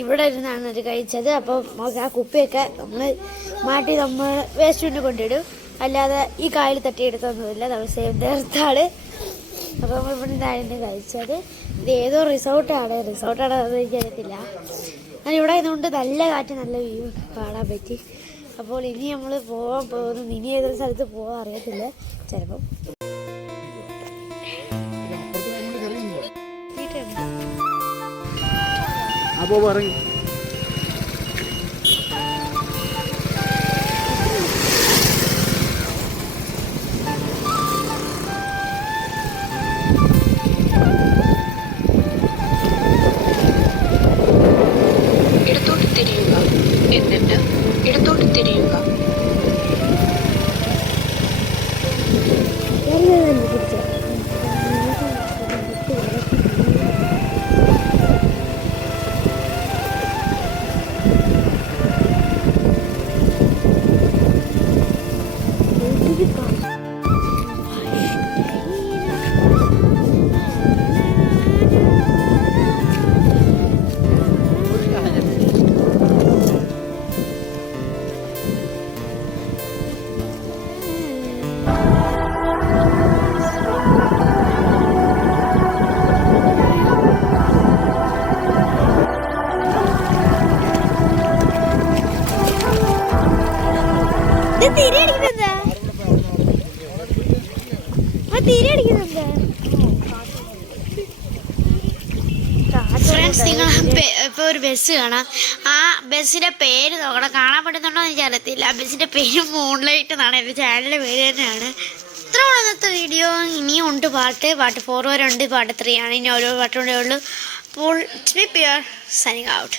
ഇവിടെ ഇരുന്നാണ് ഇത് കഴിച്ചത്. അപ്പോൾ ആ കുപ്പിയൊക്കെ നമ്മൾ മാറ്റി നമ്മൾ വേസ്റ്റ് കൊണ്ട് കൊണ്ടിടും, അല്ലാതെ ഈ കായൽ തട്ടിയെടുത്തൊന്നുമില്ല. നമ്മൾ സേവ് തീർത്താണ്. അപ്പോൾ നമ്മൾ ഇവിടെ നിന്നായിരുന്നു കഴിച്ചത്. ഇത് ഏതോ റിസോർട്ടാണ് അത് എനിക്കറിയത്തില്ല. ഞാൻ ഇവിടെ ആയതുകൊണ്ട് നല്ല കാറ്റ്, നല്ല വ്യൂ കാണാൻ പറ്റി. അപ്പോൾ ഇനി നമ്മൾ പോകാൻ പോകുന്നു. ഇനി ഏതൊരു സ്ഥലത്ത് പോകാൻ അറിയത്തില്ല. ചിലപ്പം ഇടത്തോട്ട് തിരിയുക, എന്നിട്ട് ഇടത്തോട്ട് തിരിയുക. ഫ്രണ്ട്സ്, നിങ്ങൾ ഇപ്പോൾ ഒരു ബസ് കാണാം. ആ ബസ്സിൻ്റെ പേര് നോക്കണം, കാണാൻ പറ്റുന്നുണ്ടോ എന്ന് എനിക്കറിയത്തില്ല. ആ ബസ്സിൻ്റെ പേര് മൂൺലൈറ്റ് എന്നാണ്. എൻ്റെ ചാനലിൻ്റെ പേര് തന്നെയാണ്. ഇത്രയുള്ള ഇന്നത്തെ വീഡിയോ. ഇനിയും ഉണ്ട് പാട്ട് 4 വരെ ഉണ്ട്, പാട്ട് 3 ആണ്. ഇനി ഓരോ പാട്ടുകൊണ്ടേ ഉള്ളൂ. അപ്പോൾ സൈനിങ് ഔട്ട്.